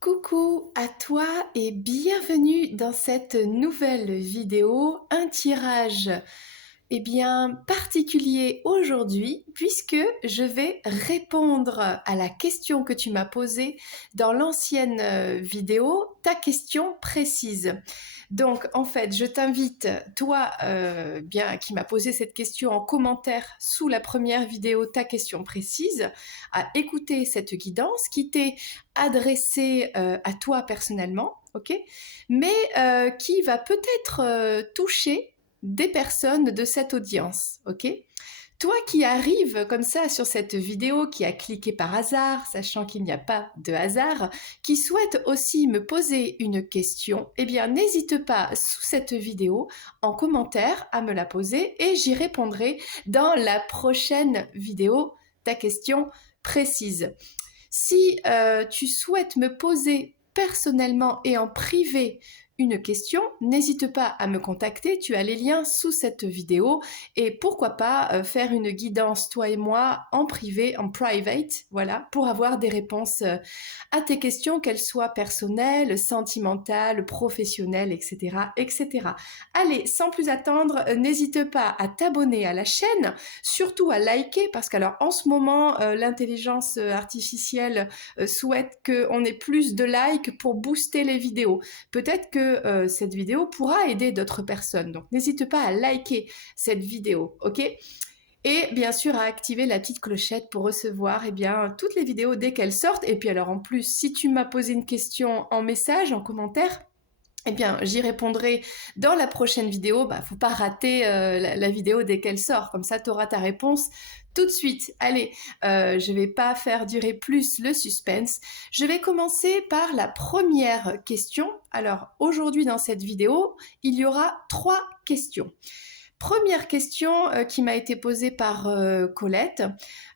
Coucou à toi et bienvenue dans cette nouvelle vidéo, un tirage particulier aujourd'hui puisque je vais répondre à la question que tu m'as posée dans l'ancienne vidéo, ta question précise. Donc en fait, je t'invite, toi qui m'as posé cette question en commentaire sous la première vidéo, ta question précise, à écouter cette guidance qui t'est adressée à toi personnellement, ok, mais qui va peut-être toucher des personnes de cette audience, ok? Toi qui arrives comme ça sur cette vidéo, qui a cliqué par hasard, sachant qu'il n'y a pas de hasard, qui souhaite aussi me poser une question, eh bien n'hésite pas sous cette vidéo en commentaire à me la poser et j'y répondrai dans la prochaine vidéo, ta question précise. Si tu souhaites me poser personnellement et en privé une question, n'hésite pas à me contacter, tu as les liens sous cette vidéo et pourquoi pas faire une guidance toi et moi en privé, en private, voilà, pour avoir des réponses à tes questions, qu'elles soient personnelles, sentimentales, professionnelles, etc., etc. Allez, sans plus attendre, n'hésite pas à t'abonner à la chaîne, surtout à liker parce qu'alors en ce moment, l'intelligence artificielle souhaite qu'on ait plus de likes pour booster les vidéos. Peut-être que cette vidéo pourra aider d'autres personnes. Donc n'hésite pas à liker cette vidéo, ok? Et bien sûr à activer la petite clochette pour recevoir toutes les vidéos dès qu'elles sortent. Et puis alors en plus, si tu m'as posé une question en message, en commentaire, j'y répondrai dans la prochaine vidéo. Faut pas rater la vidéo dès qu'elle sort. Comme ça, tu auras ta réponse tout de suite. Allez, je vais pas faire durer plus le suspense. Je vais commencer par la première question. Alors, aujourd'hui, dans cette vidéo, il y aura 3 questions. Première question qui m'a été posée par Colette.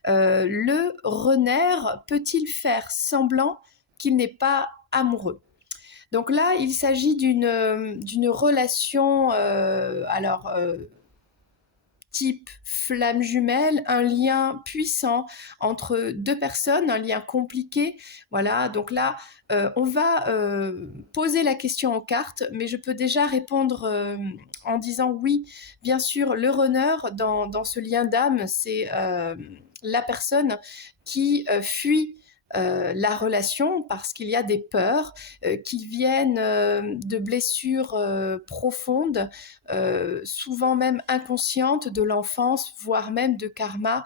Le renard peut-il faire semblant qu'il n'est pas amoureux ? Donc là, il s'agit d'une relation, type flamme jumelle, un lien puissant entre deux personnes, un lien compliqué. Voilà, donc là, on va poser la question aux cartes, mais je peux déjà répondre en disant oui, bien sûr, le runner dans ce lien d'âme, c'est la personne qui fuit la relation parce qu'il y a des peurs qui viennent de blessures profondes, souvent même inconscientes de l'enfance, voire même de karma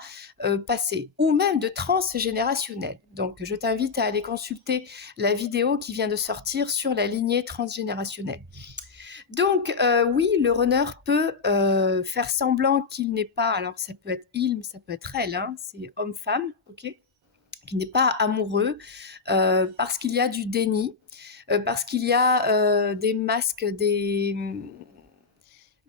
passé, ou même de transgénérationnel. Donc je t'invite à aller consulter la vidéo qui vient de sortir sur la lignée transgénérationnelle. Donc oui, le runner peut faire semblant qu'il n'est pas, alors ça peut être il, mais ça peut être elle, hein, c'est homme-femme, ok, qui n'est pas amoureux, parce qu'il y a du déni, parce qu'il y a des masques,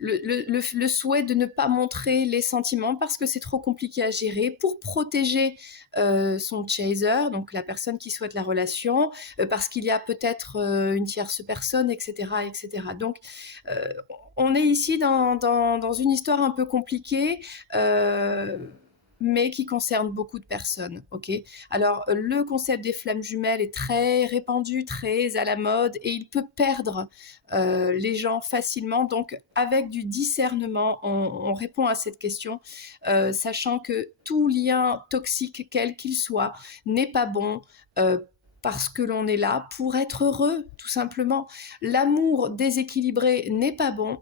le souhait de ne pas montrer les sentiments parce que c'est trop compliqué à gérer pour protéger son chaser, donc la personne qui souhaite la relation, parce qu'il y a peut-être une tierce personne, etc., etc. Donc, on est ici dans une histoire un peu compliquée, mais qui concerne beaucoup de personnes, ok? Alors, le concept des flammes jumelles est très répandu, très à la mode, et il peut perdre les gens facilement. Donc, avec du discernement, on répond à cette question, sachant que tout lien toxique, quel qu'il soit, n'est pas bon. Parce que l'on est là pour être heureux, tout simplement. L'amour déséquilibré n'est pas bon.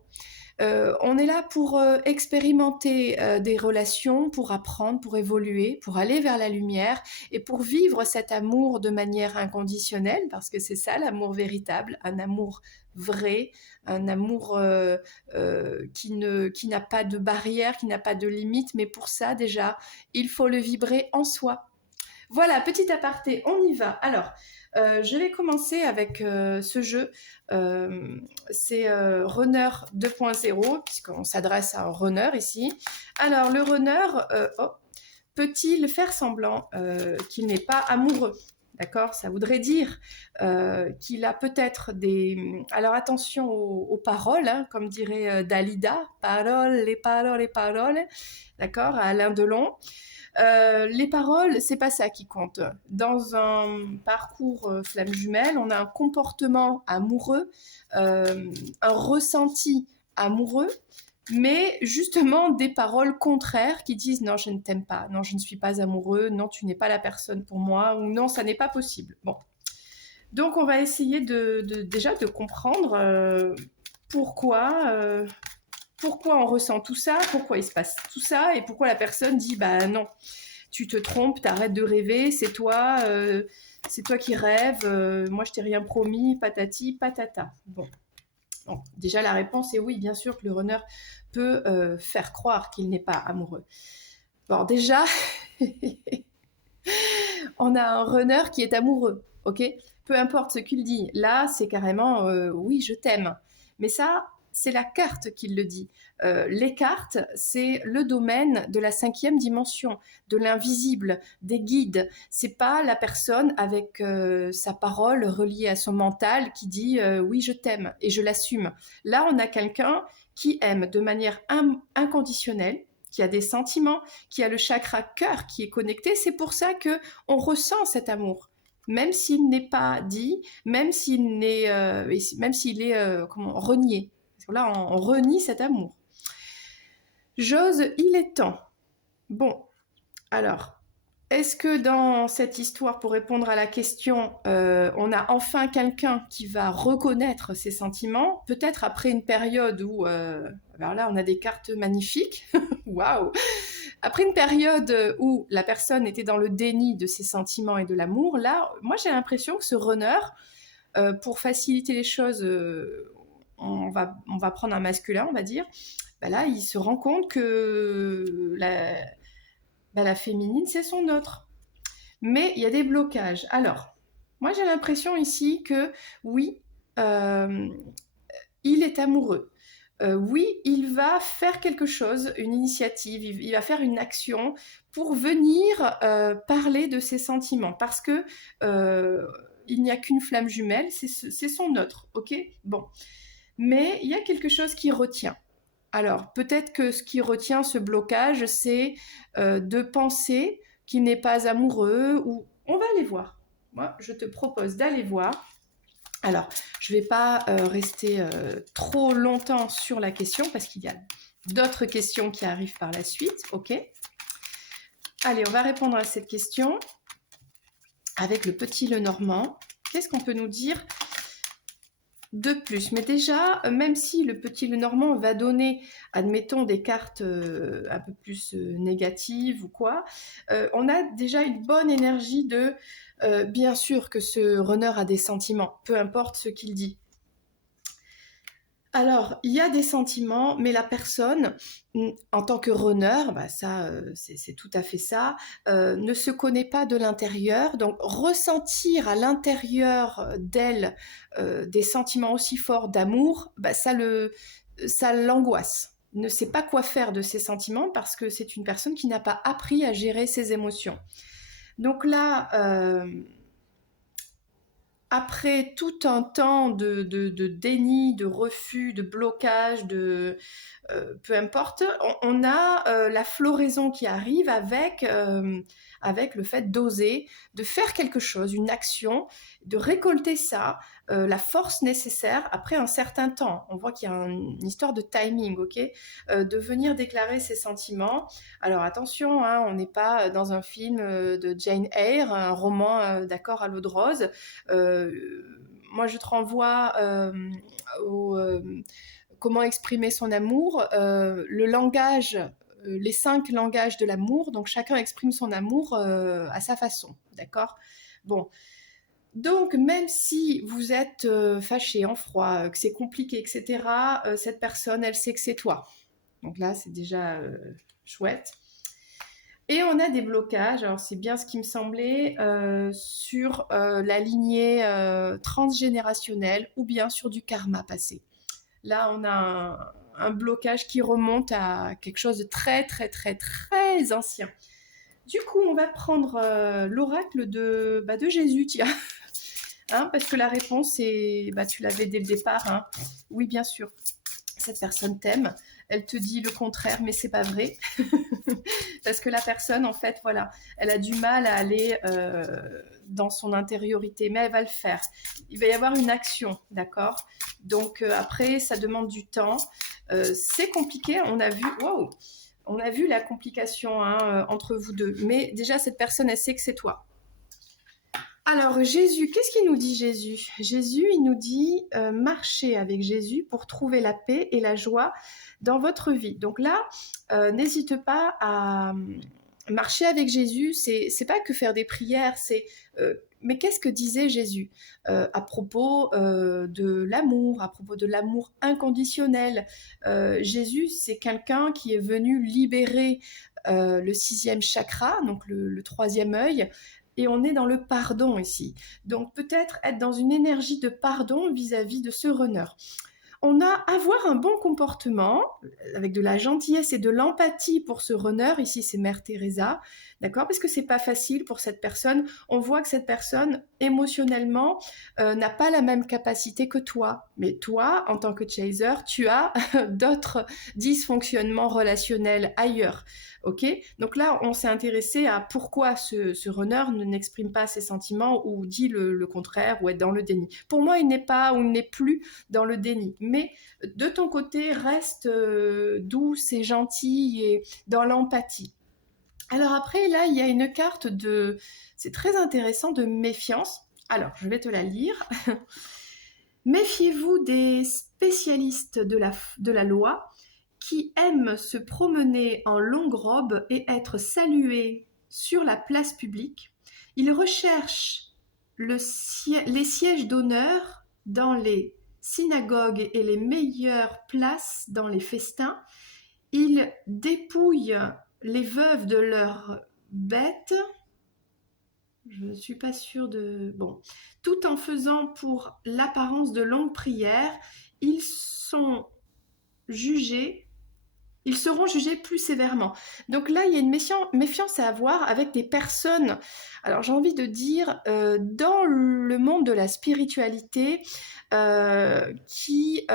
On est là pour expérimenter des relations, pour apprendre, pour évoluer, pour aller vers la lumière et pour vivre cet amour de manière inconditionnelle, parce que c'est ça l'amour véritable, un amour vrai, un amour qui n'a pas de barrière, qui n'a pas de limite, mais pour ça déjà, il faut le vibrer en soi. Voilà, petit aparté, on y va. Alors, je vais commencer avec ce jeu. C'est Runner 2.0, puisqu'on s'adresse à un runner ici. Alors, le runner, peut-il faire semblant qu'il n'est pas amoureux ? D'accord, ça voudrait dire qu'il a peut-être des... Alors attention aux paroles, hein, comme dirait Dalida, paroles, les paroles, les paroles, d'accord, à Alain Delon. Les paroles, c'est pas ça qui compte. Dans un parcours flamme jumelle, on a un comportement amoureux, un ressenti amoureux, mais justement des paroles contraires qui disent non, je ne t'aime pas, non, je ne suis pas amoureux, non, tu n'es pas la personne pour moi, ou non, ça n'est pas possible. Bon. Donc, on va essayer déjà de comprendre pourquoi on ressent tout ça, pourquoi il se passe tout ça, et pourquoi la personne dit bah non, tu te trompes, t'arrêtes de rêver, c'est toi qui rêves, moi je t'ai rien promis, patati, patata. Bon. Donc, déjà la réponse est oui, bien sûr que le runner peut faire croire qu'il n'est pas amoureux. Bon, déjà, on a un runner qui est amoureux, ok? Peu importe ce qu'il dit. Là, c'est carrément oui, je t'aime. Mais ça, c'est la carte qui le dit. Les cartes, c'est le domaine de la 5e dimension, de l'invisible, des guides. C'est pas la personne avec sa parole reliée à son mental qui dit oui, je t'aime et je l'assume. Là, on a quelqu'un qui aime de manière inconditionnelle, qui a des sentiments, qui a le chakra cœur qui est connecté. C'est pour ça que on ressent cet amour, même s'il n'est pas dit, même s'il est renié. Parce que là, on renie cet amour. J'ose, il est temps. Bon, alors, est-ce que dans cette histoire, pour répondre à la question, on a enfin quelqu'un qui va reconnaître ses sentiments, peut-être après une période où, alors là, on a des cartes magnifiques, waouh. Après une période où la personne était dans le déni de ses sentiments et de l'amour, là, moi j'ai l'impression que ce runner, pour faciliter les choses, on va prendre un masculin, on va dire, bah là, il se rend compte que la féminine, c'est son autre. Mais il y a des blocages. Alors, moi j'ai l'impression ici que oui, il est amoureux. Oui, il va faire quelque chose, une initiative, il va faire une action pour venir parler de ses sentiments, parce que il n'y a qu'une flamme jumelle, c'est son autre, ok? Bon. Mais il y a quelque chose qui retient. Alors, peut-être que ce qui retient ce blocage, c'est de penser qu'il n'est pas amoureux, ou on va aller voir. Moi, je te propose d'aller voir. Alors, je ne vais pas rester trop longtemps sur la question parce qu'il y a d'autres questions qui arrivent par la suite, ok? Allez, on va répondre à cette question avec le petit Lenormand. Qu'est-ce qu'on peut nous dire de plus? Mais déjà, même si le petit Lenormand va donner, admettons, des cartes un peu plus négatives ou quoi, on a déjà une bonne énergie de bien sûr que ce runner a des sentiments, peu importe ce qu'il dit. Alors, il y a des sentiments, mais la personne, en tant que runner, bah ça, c'est tout à fait ça, ne se connaît pas de l'intérieur. Donc, ressentir à l'intérieur d'elle des sentiments aussi forts d'amour, bah, ça l'angoisse. Ne sait pas quoi faire de ses sentiments parce que c'est une personne qui n'a pas appris à gérer ses émotions. Donc là, après tout un temps de déni, de refus, de blocage, peu importe, on a la floraison qui arrive avec le fait d'oser, de faire quelque chose, une action, de récolter ça, la force nécessaire après un certain temps. On voit qu'il y a une histoire de timing, ok, de venir déclarer ses sentiments. Alors attention, hein, on n'est pas dans un film de Jane Eyre, un roman d'accord à l'eau de rose. Moi, je te renvoie au comment exprimer son amour, le langage, les 5 langages de l'amour. Donc chacun exprime son amour à sa façon, d'accord? Bon. Donc, même si vous êtes fâché, en froid, que c'est compliqué, etc., cette personne, elle sait que c'est toi. Donc là, c'est déjà chouette. Et on a des blocages, alors c'est bien ce qui me semblait, sur la lignée transgénérationnelle ou bien sur du karma passé. Là, on a un blocage qui remonte à quelque chose de très, très, très, très ancien. Du coup, on va prendre l'oracle de Jésus, tiens. Hein, parce que la réponse est, tu l'avais dès le départ, hein. Oui, bien sûr, cette personne t'aime. elle te dit le contraire, mais c'est pas vrai. Parce que la personne, en fait, voilà, elle a du mal à aller dans son intériorité, mais elle va le faire. Il va y avoir une action, d'accord? Donc après, ça demande du temps. C'est compliqué, on a vu, wow, on a vu la complication hein, entre vous deux. Mais déjà, cette personne, elle sait que c'est toi. Alors Jésus, qu'est-ce qu'il nous dit Jésus? Jésus, il nous dit marchez avec Jésus pour trouver la paix et la joie dans votre vie. Donc là, n'hésite pas à marcher avec Jésus. C'est pas que faire des prières, c'est mais qu'est-ce que disait Jésus à propos de l'amour, à propos de l'amour inconditionnel? Jésus, c'est quelqu'un qui est venu libérer le sixième chakra, donc le troisième œil, et on est dans le pardon ici. Donc peut-être être dans une énergie de pardon vis-à-vis de ce runner. On a avoir un bon comportement avec de la gentillesse et de l'empathie pour ce runner. Ici, c'est Mère Teresa, d'accord? Parce que c'est pas facile pour cette personne. On voit que cette personne, émotionnellement, n'a pas la même capacité que toi. Mais toi, en tant que chaser, tu as d'autres dysfonctionnements relationnels ailleurs. Ok? Donc là, on s'est intéressé à pourquoi ce runner ne n'exprime pas ses sentiments ou dit le contraire ou est dans le déni. Pour moi, il n'est pas ou il n'est plus dans le déni. Mais de ton côté, reste douce et gentille et dans l'empathie. Alors après, là, il y a une carte de... C'est très intéressant, de méfiance. Alors, je vais te la lire. Méfiez-vous des spécialistes de la loi qui aiment se promener en longue robe et être salués sur la place publique. Ils recherchent les sièges d'honneur dans les synagogues et les meilleures places dans les festins. Ils dépouillent les veuves de leurs bêtes. Je ne suis pas sûre de... Bon. Tout en faisant pour l'apparence de longues prières, ils seront jugés plus sévèrement. Donc là, il y a une méfiance à avoir avec des personnes, alors j'ai envie de dire, dans le monde de la spiritualité, qui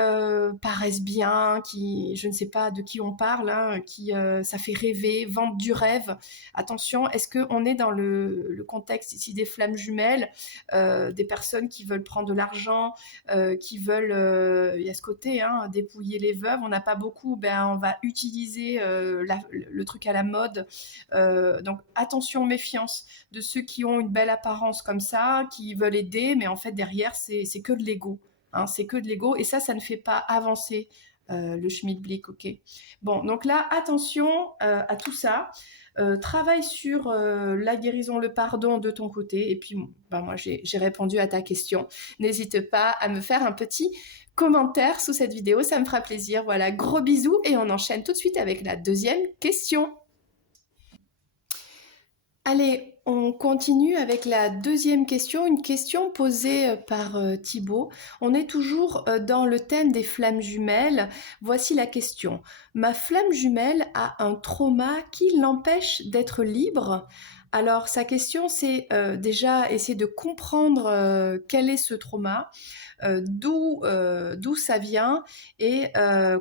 paraissent bien, qui, je ne sais pas de qui on parle, hein, qui ça fait rêver, vendent du rêve. Attention, est-ce qu'on est dans le contexte ici des flammes jumelles, des personnes qui veulent prendre de l'argent, qui veulent, il y a ce côté, hein, dépouiller les veuves, on n'a pas beaucoup, ben on va utiliser le truc à la mode. Donc attention, méfiance de ceux qui ont une belle apparence comme ça, qui veulent aider, mais en fait derrière c'est que de l'ego. Hein, c'est que de l'ego et ça ne fait pas avancer le Schmidblick, ok. Bon, donc là, attention à tout ça. Travaille sur la guérison, le pardon de ton côté. Et puis, ben moi, j'ai répondu à ta question. N'hésite pas à me faire un petit commentaire sous cette vidéo, ça me fera plaisir. Voilà, gros bisous et on enchaîne tout de suite avec la deuxième question. Allez, on continue avec la deuxième question, une question posée par Thibaut. On est toujours dans le thème des flammes jumelles. Voici la question. Ma flamme jumelle a un trauma qui l'empêche d'être libre. Alors sa question, c'est déjà essayer de comprendre quel est ce trauma, d'où ça vient et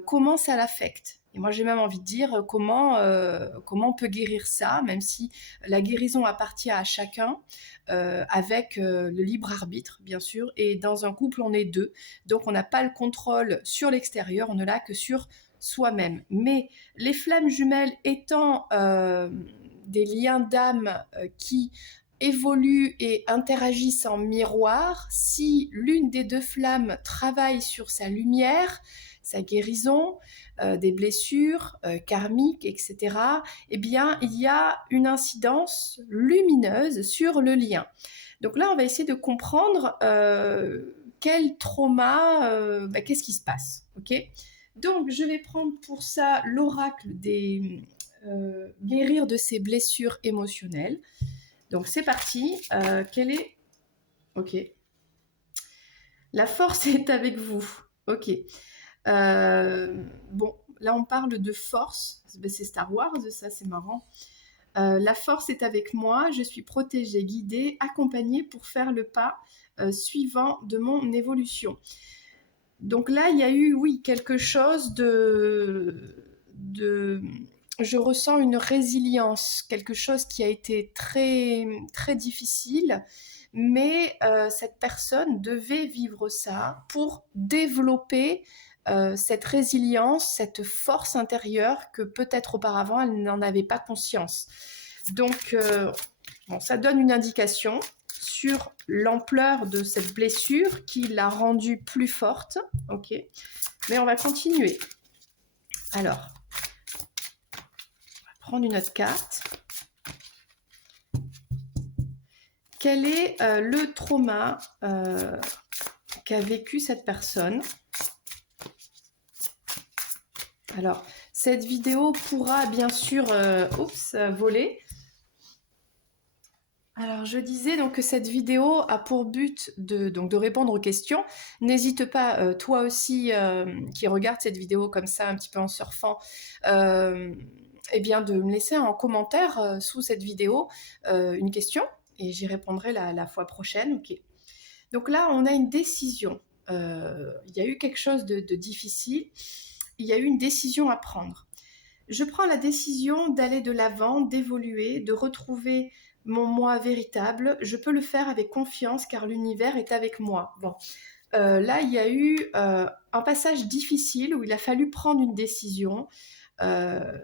comment ça l'affecte. Et moi, j'ai même envie de dire comment on peut guérir ça, même si la guérison appartient à chacun, avec le libre arbitre, bien sûr. Et dans un couple, on est deux. Donc, on n'a pas le contrôle sur l'extérieur, on ne l'a que sur soi-même. Mais les flammes jumelles étant des liens d'âme qui évoluent et interagissent en miroir, si l'une des deux flammes travaille sur sa lumière, sa guérison, des blessures karmiques, etc., eh bien, il y a une incidence lumineuse sur le lien. Donc là, on va essayer de comprendre quel trauma, qu'est-ce qui se passe, ok? Donc, je vais prendre pour ça l'oracle des guérir de ses blessures émotionnelles. Donc, c'est parti. Quelle est... Ok. La force est avec vous. Ok. Bon, là on parle de force, c'est Star Wars, ça c'est marrant. La force est avec moi, je suis protégée, guidée, accompagnée pour faire le pas suivant de mon évolution. Donc là, il y a eu, oui, quelque chose je ressens une résilience, quelque chose qui a été très, très difficile, mais cette personne devait vivre ça pour développer cette résilience, cette force intérieure que peut-être auparavant elle n'en avait pas conscience. Donc, bon, ça donne une indication sur l'ampleur de cette blessure qui l'a rendue plus forte. Ok, mais on va continuer. Alors, on va prendre une autre carte. Quel est le trauma qu'a vécu cette personne? Alors, cette vidéo pourra bien sûr voler. Alors, je disais donc que cette vidéo a pour but de répondre aux questions. N'hésite pas, toi aussi, qui regarde cette vidéo comme ça, un petit peu en surfant, eh bien, de me laisser en commentaire sous cette vidéo une question et j'y répondrai la fois prochaine. Ok. Donc là, on a une décision. Il y a eu quelque chose de difficile. Il y a eu une décision à prendre. Je prends la décision d'aller de l'avant, d'évoluer, de retrouver mon moi véritable. Je peux le faire avec confiance car l'univers est avec moi. Bon, là, il y a eu un passage difficile où il a fallu prendre une décision et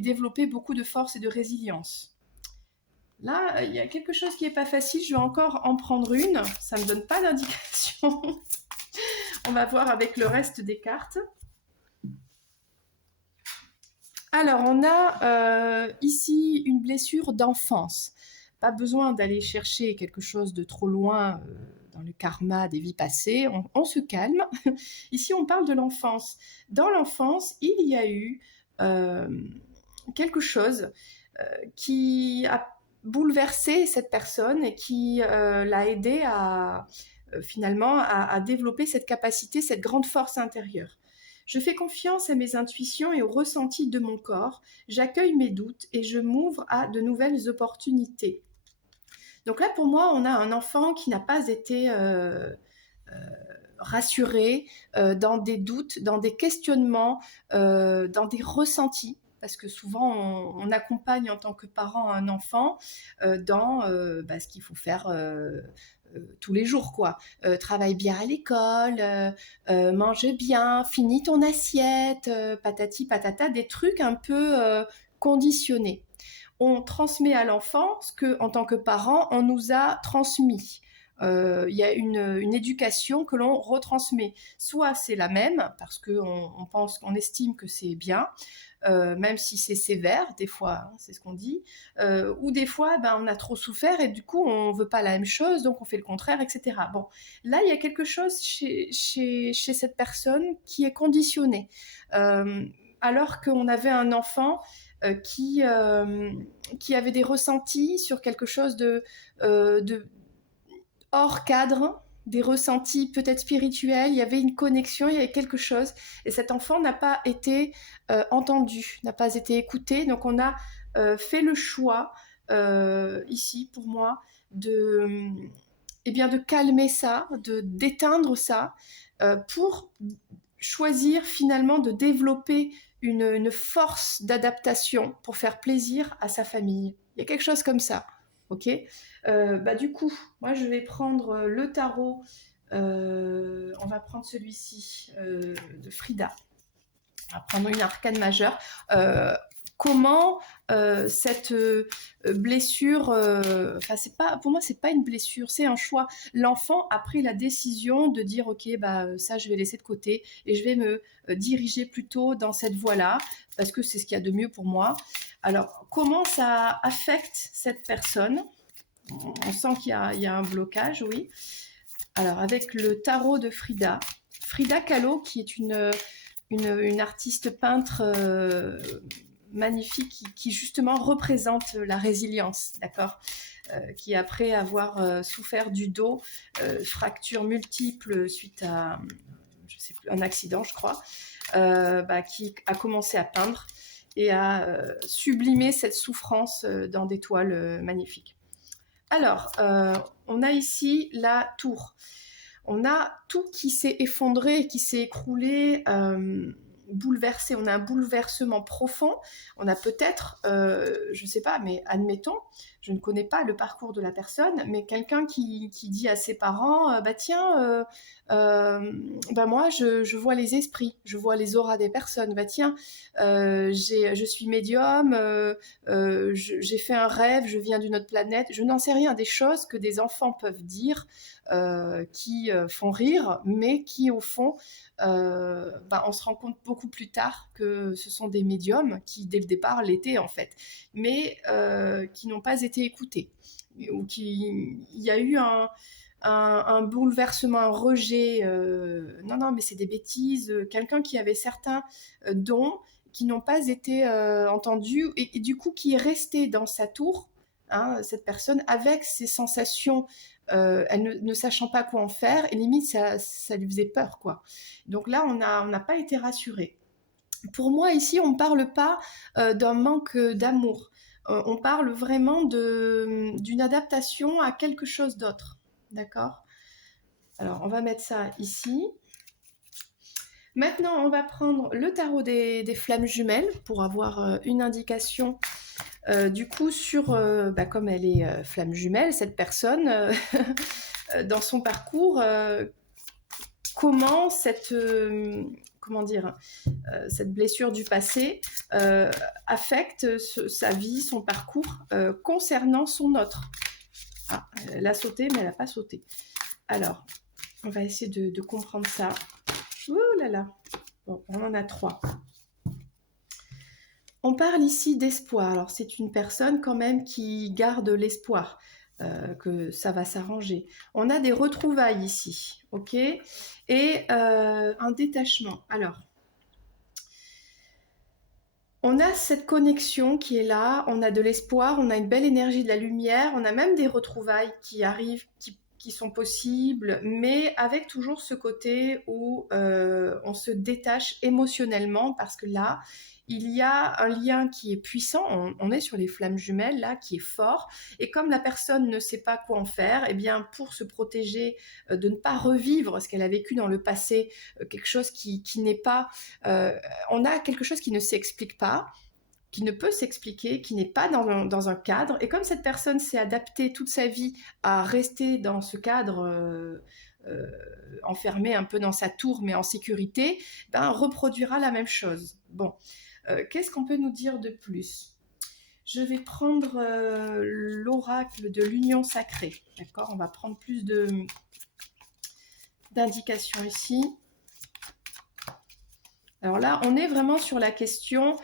développer beaucoup de force et de résilience. Là, il y a quelque chose qui n'est pas facile. Je vais encore en prendre une. Ça ne me donne pas d'indication. On va voir avec le reste des cartes. Alors, on a ici une blessure d'enfance. Pas besoin d'aller chercher quelque chose de trop loin dans le karma des vies passées. On se calme. Ici, on parle de l'enfance. Dans l'enfance, il y a eu quelque chose qui a bouleversé cette personne et qui l'a aidé finalement à développer cette capacité, cette grande force intérieure. Je fais confiance à mes intuitions et aux ressentis de mon corps. J'accueille mes doutes et je m'ouvre à de nouvelles opportunités. Donc là, pour moi, on a un enfant qui n'a pas été rassuré dans des doutes, dans des questionnements, dans des ressentis. Parce que souvent, on accompagne en tant que parent un enfant dans ce qu'il faut faire tous les jours, quoi. Travaille bien à l'école, mange bien, finis ton assiette, patati patata, des trucs un peu conditionnés. On transmet à l'enfant ce que, en tant que parent, on nous a transmis. Il y a une éducation que l'on retransmet. Soit c'est la même, parce qu'on pense, qu'on estime que c'est bien, même si c'est sévère, des fois, hein, c'est ce qu'on dit, ou des fois, on a trop souffert et du coup, on veut pas la même chose, donc on fait le contraire, etc. Bon, là, il y a quelque chose chez cette personne qui est conditionné. Alors qu'on avait un enfant qui avait des ressentis sur quelque chose de hors cadre, des ressentis peut-être spirituels, il y avait une connexion, il y avait quelque chose, et cet enfant n'a pas été entendu, n'a pas été écouté, donc on a fait le choix, ici pour moi, de calmer ça, d'éteindre ça, pour choisir finalement de développer une force d'adaptation pour faire plaisir à sa famille. Il y a quelque chose comme ça, ok. Du coup, moi je vais prendre le tarot, on va prendre celui-ci de Frida. On va prendre une arcane majeure. Comment cette blessure, c'est pas, pour moi c'est pas une blessure, c'est un choix. L'enfant a pris la décision de dire ok, ça je vais laisser de côté et je vais me diriger plutôt dans cette voie-là parce que c'est ce qu'il y a de mieux pour moi. Alors comment ça affecte cette personne? On sent qu'il y a un blocage, oui. Alors avec le tarot de Frida Kahlo, qui est une artiste peintre magnifique qui justement représente la résilience, d'accord, qui après avoir souffert du dos, fractures multiples suite à je sais plus, un accident je crois, qui a commencé à peindre et à sublimer cette souffrance dans des toiles magnifiques. Alors, on a ici la tour. On a tout qui s'est effondré, qui s'est écroulé, bouleversé. On a un bouleversement profond. On a peut-être, je ne sais pas, mais admettons, je ne connais pas le parcours de la personne, mais quelqu'un qui dit à ses parents, bah tiens, bah moi je vois les esprits, je vois les auras des personnes. Bah tiens, je suis médium, j'ai fait un rêve, je viens d'une autre planète. Je n'en sais rien, des choses que des enfants peuvent dire qui font rire, mais qui au fond, on se rend compte beaucoup plus tard que ce sont des médiums qui dès le départ l'étaient en fait, mais qui n'ont pas été écoutés. Ou il y a eu un bouleversement, un rejet. Non, mais c'est des bêtises. Quelqu'un qui avait certains dons qui n'ont pas été entendus et du coup qui est resté dans sa tour, hein, cette personne, avec ses sensations elle ne sachant pas quoi en faire, et limite ça lui faisait peur, quoi. Donc là, on n'a pas été rassurés. Pour moi, ici, on ne parle pas d'un manque d'amour. On parle vraiment d'une adaptation à quelque chose d'autre. D'accord? Alors, on va mettre ça ici. Maintenant, on va prendre le tarot des flammes jumelles pour avoir une indication du coup sur, comme elle est flamme jumelle, cette personne, dans son parcours, comment comment dire, cette blessure du passé affecte sa vie, son parcours concernant son autre. Ah, elle a sauté, mais elle n'a pas sauté. Alors, on va essayer de comprendre ça. Ouh là là. Bon, on en a 3. On parle ici d'espoir. Alors, c'est une personne quand même qui garde l'espoir que ça va s'arranger. On a des retrouvailles ici, ok? Et un détachement. Alors, on a cette connexion qui est là, on a de l'espoir, on a une belle énergie de la lumière, on a même des retrouvailles qui arrivent, qui sont possibles, mais avec toujours ce côté où on se détache émotionnellement parce que là, il y a un lien qui est puissant, on est sur les flammes jumelles là, qui est fort, et comme la personne ne sait pas quoi en faire, eh bien pour se protéger de ne pas revivre ce qu'elle a vécu dans le passé, quelque chose qui n'est pas... on a quelque chose qui ne s'explique pas, qui ne peut s'expliquer, qui n'est pas dans un cadre. Et comme cette personne s'est adaptée toute sa vie à rester dans ce cadre enfermé un peu dans sa tour, mais en sécurité, reproduira la même chose. Bon, qu'est-ce qu'on peut nous dire de plus ? Je vais prendre l'oracle de l'union sacrée. D'accord ? On va prendre plus d'indications ici. Alors là, on est vraiment sur la question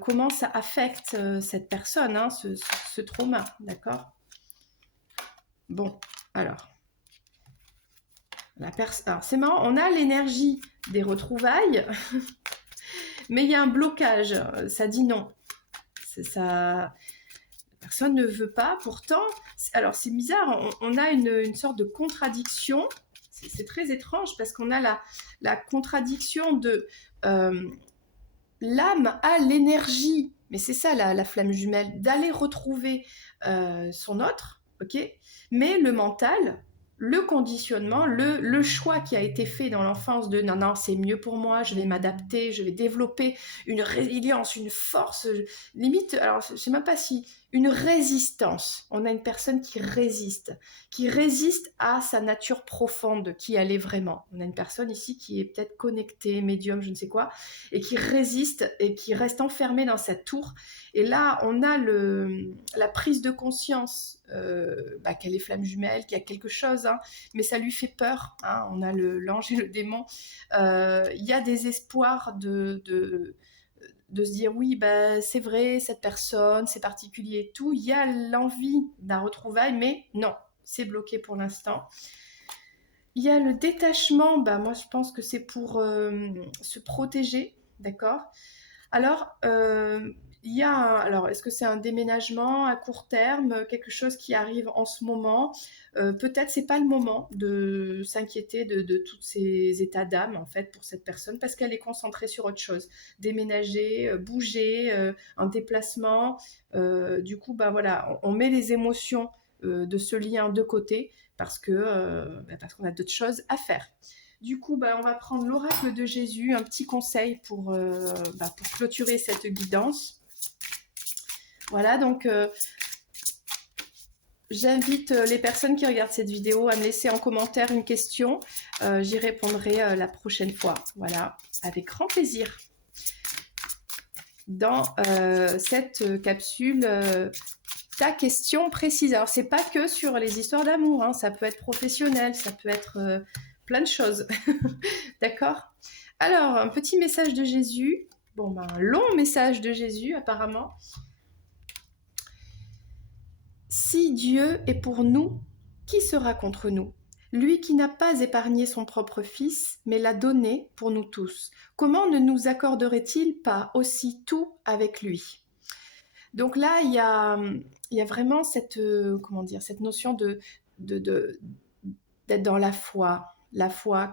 comment ça affecte cette personne, hein, ce trauma, d'accord? Bon, alors c'est marrant, on a l'énergie des retrouvailles, mais il y a un blocage, ça dit non. Ça, la personne ne veut pas, pourtant, alors c'est bizarre, on a une sorte de contradiction, c'est très étrange parce qu'on a la contradiction de... l'âme a l'énergie, mais c'est ça la flamme jumelle, d'aller retrouver son autre, ok? Mais le mental, le conditionnement, le choix qui a été fait dans l'enfance de non, c'est mieux pour moi, je vais m'adapter, je vais développer une résilience, une force, limite, alors je sais même pas si, une résistance. On a une personne qui résiste à sa nature profonde, qui elle est vraiment. On a une personne ici qui est peut-être connectée, médium, je ne sais quoi, et qui résiste et qui reste enfermée dans sa tour. Et là, on a la prise de conscience qu'elle est flamme jumelle, qu'il y a quelque chose, hein, mais ça lui fait peur. Hein, on a l'ange et le démon. Il y a des espoirs de se dire oui, c'est vrai, cette personne, c'est particulier et tout. Il y a l'envie d'un retrouvaille, mais non, c'est bloqué pour l'instant. Il y a le détachement, moi je pense que c'est pour se protéger, d'accord? Alors, alors, est-ce que c'est un déménagement à court terme, quelque chose qui arrive en ce moment? Peut-être c'est pas le moment de s'inquiéter de tous ces états d'âme, en fait, pour cette personne, parce qu'elle est concentrée sur autre chose. Déménager, bouger, un déplacement. Du coup, voilà, on met les émotions de ce lien de côté parce qu'on a d'autres choses à faire. Du coup, on va prendre l'oracle de Jésus, un petit conseil pour clôturer cette guidance. Voilà, donc j'invite les personnes qui regardent cette vidéo à me laisser en commentaire une question. J'y répondrai la prochaine fois. Voilà, avec grand plaisir. Dans cette capsule, ta question précise. Alors, c'est pas que sur les histoires d'amour, hein, ça peut être professionnel, ça peut être plein de choses. D'accord? Alors, un petit message de Jésus. Bon, un long message de Jésus, apparemment. Si Dieu est pour nous, qui sera contre nous? Lui qui n'a pas épargné son propre Fils, mais l'a donné pour nous tous. Comment ne nous accorderait-il pas aussi tout avec lui? Donc là, il y a vraiment cette notion d'être dans la foi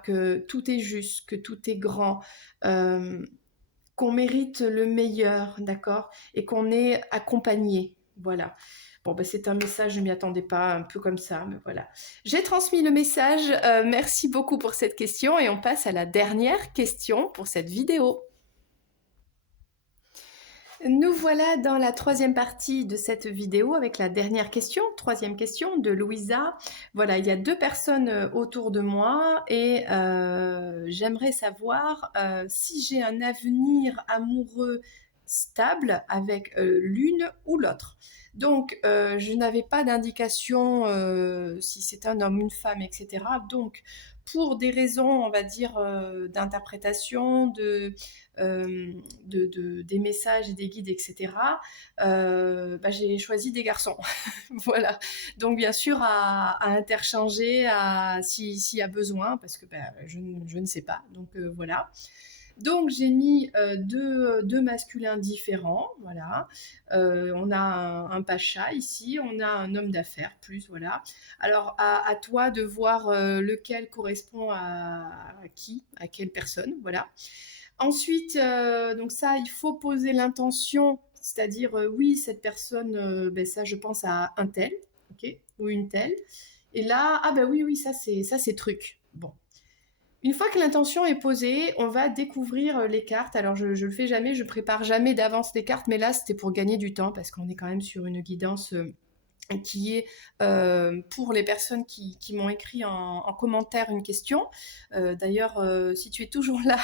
que tout est juste, que tout est grand, qu'on mérite le meilleur, d'accord, et qu'on est accompagné, voilà. Bon, c'est un message, je ne m'y attendais pas, un peu comme ça, mais voilà. J'ai transmis le message, merci beaucoup pour cette question, et on passe à la dernière question pour cette vidéo. Nous voilà dans la troisième partie de cette vidéo avec la dernière question, troisième question de Louisa. Voilà, il y a 2 personnes autour de moi et j'aimerais savoir si j'ai un avenir amoureux stable avec l'une ou l'autre. Donc, je n'avais pas d'indication si c'est un homme, une femme, etc. Donc, pour des raisons, on va dire, d'interprétation, des messages et des guides, etc., j'ai choisi des garçons. Voilà. Donc, bien sûr, à interchanger s'il y a besoin, parce que je ne sais pas. Donc, voilà. Donc, j'ai mis deux masculins différents. Voilà. On a un pacha ici, on a un homme d'affaires plus. Voilà. Alors, à toi de voir lequel correspond à qui, à quelle personne. Voilà. Ensuite, donc ça, il faut poser l'intention, c'est-à-dire, oui, cette personne, ça, je pense à un tel, ok, ou une telle. Et là, oui, ça c'est truc. Bon. Une fois que l'intention est posée, on va découvrir les cartes. Alors, je le fais jamais, je prépare jamais d'avance les cartes, mais là, c'était pour gagner du temps parce qu'on est quand même sur une guidance qui est pour les personnes qui m'ont écrit en commentaire une question. D'ailleurs, si tu es toujours là,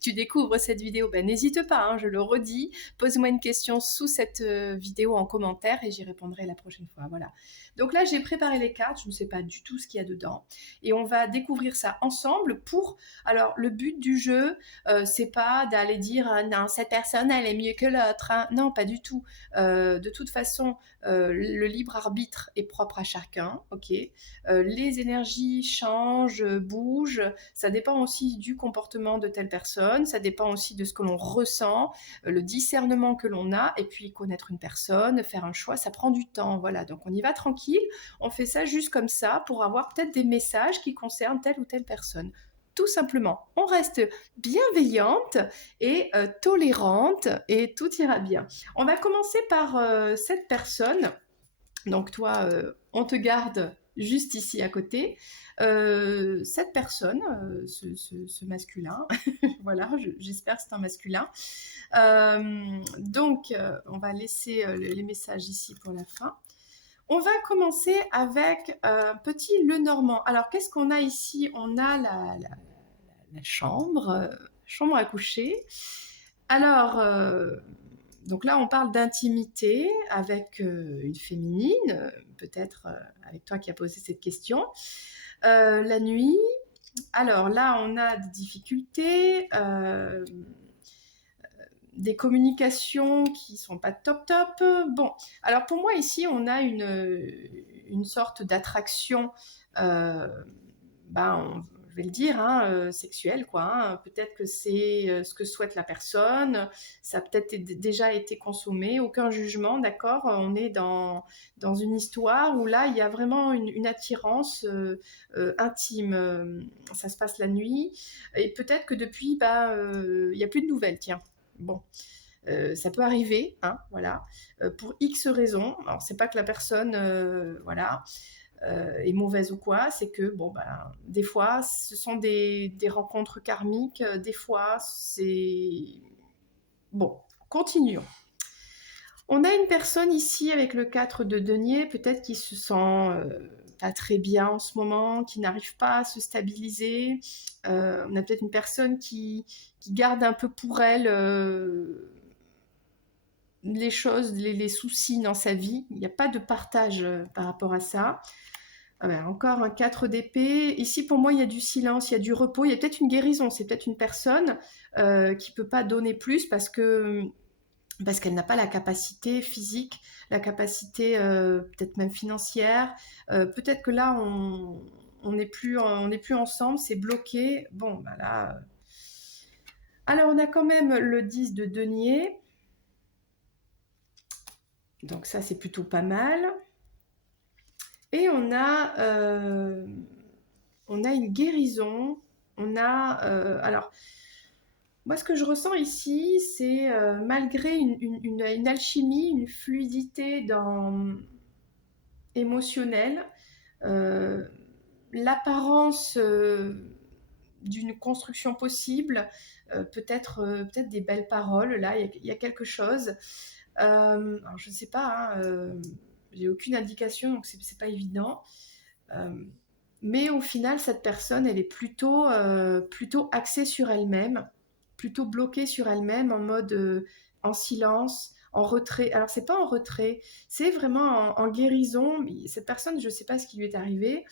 tu découvres cette vidéo, n'hésite pas, hein, je le redis, pose-moi une question sous cette vidéo en commentaire et j'y répondrai la prochaine fois. Voilà. Donc là, j'ai préparé les cartes, je ne sais pas du tout ce qu'il y a dedans et on va découvrir ça ensemble pour... Alors, le but du jeu, c'est pas d'aller dire non, cette personne, elle est mieux que l'autre. Hein. Non, pas du tout. De toute façon, le libre arbitre est propre à chacun, ok. Les énergies changent, bougent. Ça dépend aussi du comportement de telle personne. Ça dépend aussi de ce que l'on ressent, le discernement que l'on a. Et puis connaître une personne, faire un choix, ça prend du temps. Voilà. Donc on y va tranquille. On fait ça juste comme ça pour avoir peut-être des messages qui concernent telle ou telle personne. Tout simplement, on reste bienveillante et tolérante et tout ira bien. On va commencer par cette personne. Donc toi, on te garde juste ici à côté. Cette personne, ce masculin, voilà, j'espère que c'est un masculin. Donc, on va laisser les messages ici pour la fin. On va commencer avec petit Lenormand. Alors, qu'est-ce qu'on a ici? On a la chambre, chambre à coucher. Alors, donc là, on parle d'intimité avec une féminine, peut-être avec toi qui as posé cette question. La nuit. Alors là, on a des difficultés, des communications qui sont pas top. Bon, alors pour moi ici, on a une sorte d'attraction, je vais le dire, hein, sexuelle, quoi. Hein. Peut-être que c'est ce que souhaite la personne, ça a peut-être déjà été consommé, aucun jugement, d'accord. On est dans une histoire où là, il y a vraiment une attirance intime. Ça se passe la nuit, et peut-être que depuis, il n'y a plus de nouvelles, tiens. Bon. Ça peut arriver, hein, voilà, pour X raisons. Alors, c'est pas que la personne, voilà, est mauvaise ou quoi, c'est que, bon, ben, des fois, ce sont des rencontres karmiques, des fois, c'est... Bon, continuons. On a une personne ici avec le 4 de denier, peut-être qui se sent pas très bien en ce moment, qui n'arrive pas à se stabiliser. On a peut-être une personne qui garde un peu pour elle les choses, les soucis dans sa vie. Il n'y a pas de partage par rapport à ça. Ah ben, encore un 4 d'épée. Ici, pour moi, il y a du silence, il y a du repos, il y a peut-être une guérison. C'est peut-être une personne qui ne peut pas donner plus parce qu'elle n'a pas la capacité physique, la capacité peut-être même financière. Peut-être que là, on n'est plus, ensemble, c'est bloqué. Bon, ben là... Alors, on a quand même le 10 de denier. Donc ça, c'est plutôt pas mal. Et on a une guérison. On a... alors, moi, ce que je ressens ici, c'est malgré une alchimie, une fluidité émotionnelle, euh, l'apparence d'une construction possible, peut-être des belles paroles, là, il y a quelque chose. Alors, je ne sais pas, hein, j'ai aucune indication, donc c'est pas évident. Mais au final, cette personne, elle est plutôt axée sur elle-même, plutôt bloquée sur elle-même, en mode en silence, en retrait. Alors, c'est pas en retrait, c'est vraiment en guérison. Cette personne, je ne sais pas ce qui lui est arrivé.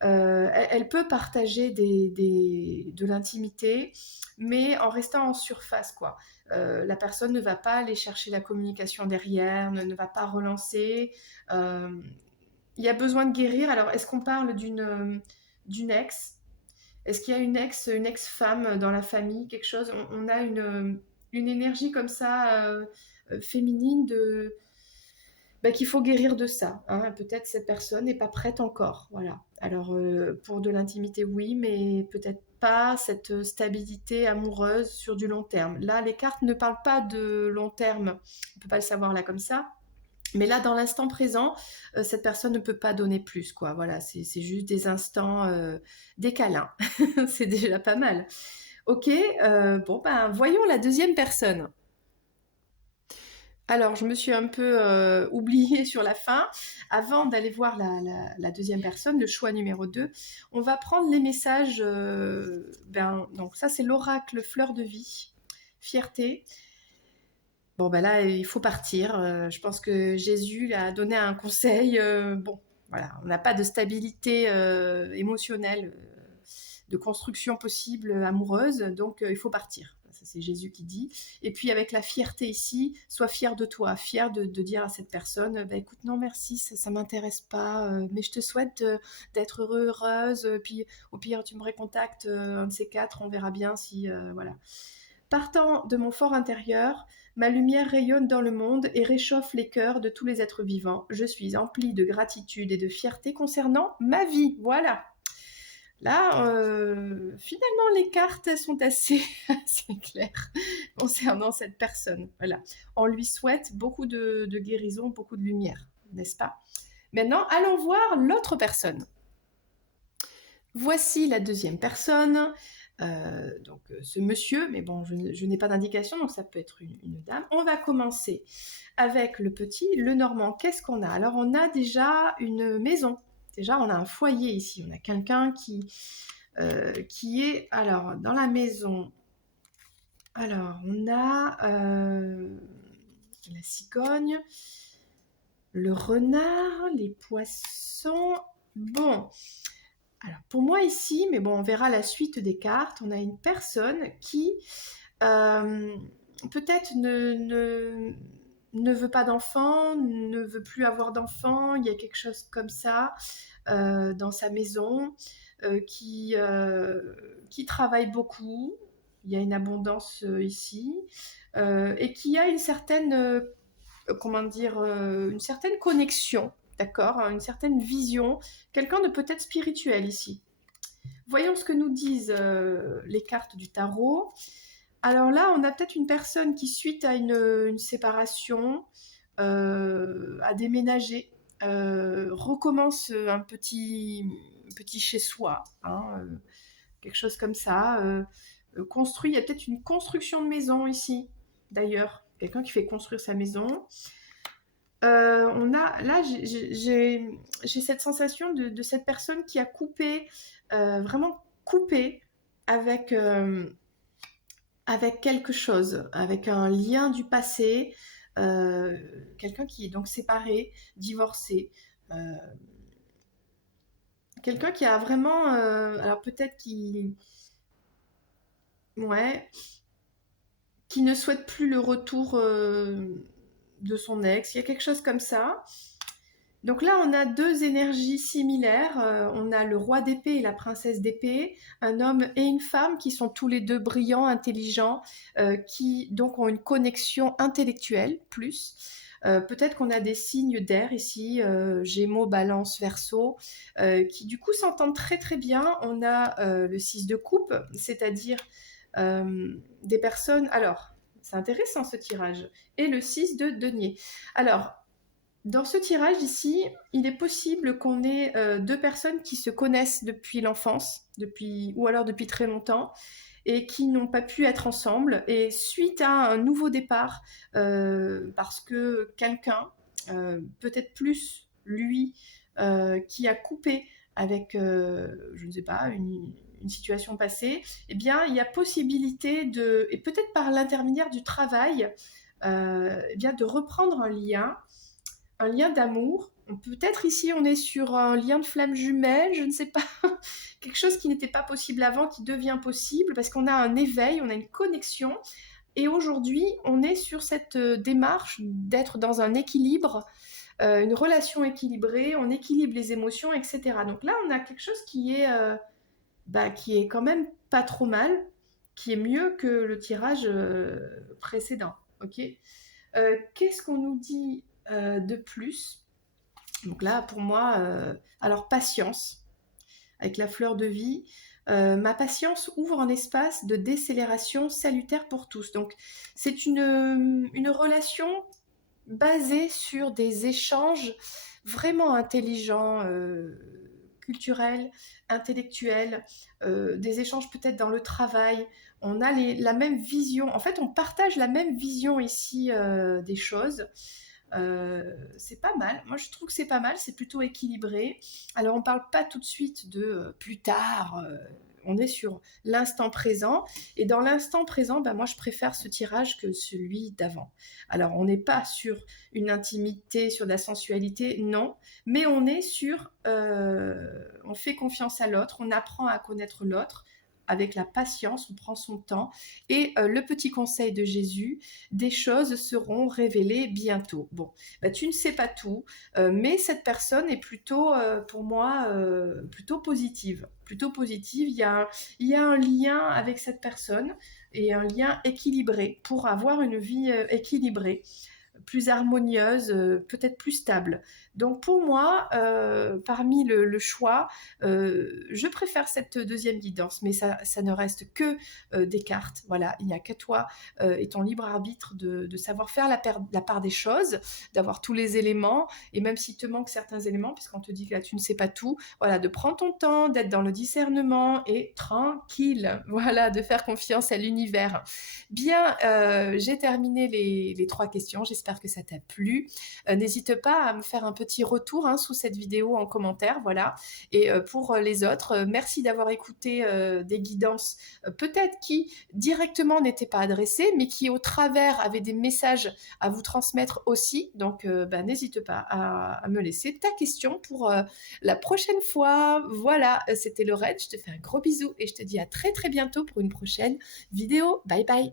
Elle peut partager de l'intimité, mais en restant en surface, quoi. La personne ne va pas aller chercher la communication derrière, ne va pas relancer. Il y a besoin de guérir. Alors, est-ce qu'on parle d'une ex? Est-ce qu'il y a une ex-femme dans la famille, quelque chose? On a une énergie comme ça, féminine, qu'il faut guérir de ça, hein. Peut-être cette personne n'est pas prête encore. Voilà. Alors, pour de l'intimité, oui, mais peut-être pas cette stabilité amoureuse sur du long terme. Là, les cartes ne parlent pas de long terme. On ne peut pas le savoir là comme ça. Mais là, dans l'instant présent, cette personne ne peut pas donner plus, quoi. Voilà, c'est juste des instants, des câlins. C'est déjà pas mal. Ok, bon, ben, voyons la deuxième personne. Alors, je me suis un peu oubliée sur la fin. Avant d'aller voir la deuxième personne, le choix numéro 2, on va prendre les messages. Donc ça, c'est l'oracle fleur de vie, fierté. Bon, ben là, il faut partir. Je pense que Jésus a donné un conseil. Bon, voilà, on n'a pas de stabilité émotionnelle, de construction possible amoureuse, donc il faut partir. Ça, c'est Jésus qui dit. Et puis avec la fierté ici, sois fier de toi, fier de dire à cette personne, bah, écoute, non merci, ça m'intéresse pas, mais je te souhaite d'être heureuse. Puis au pire, tu me recontactes, un de ces quatre, on verra bien si... voilà. Partant de mon fort intérieur, ma lumière rayonne dans le monde et réchauffe les cœurs de tous les êtres vivants. Je suis emplie de gratitude et de fierté concernant ma vie. Voilà. Là, finalement, les cartes elles sont assez claires concernant cette personne. Voilà. On lui souhaite beaucoup de guérison, beaucoup de lumière, n'est-ce pas? Maintenant, allons voir l'autre personne. Voici la deuxième personne. Donc ce monsieur, mais bon, je n'ai pas d'indication, donc ça peut être une dame. On va commencer avec le petit, le normand. Qu'est-ce qu'on a? Alors on a déjà une maison. Déjà, on a un foyer ici. On a quelqu'un qui est alors dans la maison. Alors on a la cigogne, le renard, les poissons. Bon. Alors pour moi ici, mais bon, on verra la suite des cartes, on a une personne qui peut-être ne veut pas d'enfant, ne veut plus avoir d'enfant, il y a quelque chose comme ça dans sa maison, qui travaille beaucoup, il y a une abondance ici, et qui a une certaine, une certaine connexion, d'accord, hein, une certaine vision, quelqu'un de peut-être spirituel ici. Voyons ce que nous disent les cartes du tarot. Alors là, on a peut-être une personne qui, suite à une séparation, a déménagé, recommence petit chez soi, hein, quelque chose comme ça. Construit, il y a peut-être une construction de maison ici, d'ailleurs. Quelqu'un qui fait construire sa maison. Là, j'ai cette sensation de cette personne qui a coupé, vraiment coupé avec, avec quelque chose, avec un lien du passé, quelqu'un qui est donc séparé, divorcé, euh, quelqu'un qui a vraiment, alors peut-être ouais, qui ne souhaite plus le retour de son ex. Il y a quelque chose comme ça. Donc là, on a deux énergies similaires. On a le roi d'épée et la princesse d'épée, un homme et une femme qui sont tous les deux brillants, intelligents, qui donc ont une connexion intellectuelle plus. Peut-être qu'on a des signes d'air ici, Gémeaux, Balance, Verseau, qui du coup s'entendent très très bien. On a le 6 de coupe, c'est-à-dire des personnes... Alors, c'est intéressant ce tirage. Et le 6 de denier. Alors, dans ce tirage ici, il est possible qu'on ait deux personnes qui se connaissent depuis l'enfance, ou alors depuis très longtemps, et qui n'ont pas pu être ensemble. Et suite à un nouveau départ, parce que quelqu'un, peut-être plus lui, qui a coupé avec, je ne sais pas, une situation passée, eh bien, il y a possibilité et peut-être par l'intermédiaire du travail, eh bien, de reprendre un lien d'amour. Peut-être ici on est sur un lien de flamme jumelle, je ne sais pas, quelque chose qui n'était pas possible avant, qui devient possible parce qu'on a un éveil, on a une connexion. Et aujourd'hui, on est sur cette démarche d'être dans un équilibre, une relation équilibrée, on équilibre les émotions, etc. Donc là, on a quelque chose qui est quand même pas trop mal, qui est mieux que le tirage précédent. Ok. Qu'est-ce qu'on nous dit de plus? Donc là, pour moi, alors patience, avec la fleur de vie. Ma patience ouvre un espace de décélération salutaire pour tous. Donc c'est une relation basée sur des échanges vraiment intelligents, culturels, intellectuels, des échanges peut-être dans le travail. On a la même vision. En fait, on partage la même vision ici des choses. C'est pas mal. Moi, je trouve que c'est pas mal. C'est plutôt équilibré. Alors, on parle pas tout de suite de plus tard. On est sur l'instant présent. Et dans l'instant présent, ben, moi, je préfère ce tirage que celui d'avant. Alors, on n'est pas sur une intimité, sur de la sensualité, non. Mais on est sur... on fait confiance à l'autre. On apprend à connaître l'autre avec la patience, on prend son temps. Et le petit conseil de Jésus, des choses seront révélées bientôt. Bon, bah, tu ne sais pas tout, mais cette personne est plutôt, pour moi, plutôt positive. Plutôt positive. Il y a un lien avec cette personne et un lien équilibré pour avoir une vie équilibrée, plus harmonieuse, peut-être plus stable. Donc pour moi, parmi le choix, je préfère cette deuxième guidance, mais ça ne reste que des cartes. Voilà, il n'y a qu'à toi et ton libre arbitre de savoir faire la part des choses, d'avoir tous les éléments, et même s'il te manque certains éléments, puisqu'on te dit que là tu ne sais pas tout, voilà, de prendre ton temps, d'être dans le discernement et tranquille, voilà, de faire confiance à l'univers. Bien, j'ai terminé les trois questions. J'espère que ça t'a plu. N'hésite pas à me faire un petit retour hein, sous cette vidéo en commentaire. Voilà. Et pour les autres, merci d'avoir écouté des guidances peut-être qui directement n'étaient pas adressées, mais qui au travers avaient des messages à vous transmettre aussi. Donc, n'hésite pas à me laisser ta question pour la prochaine fois. Voilà, c'était Lorraine. Je te fais un gros bisou et je te dis à très très bientôt pour une prochaine vidéo. Bye bye.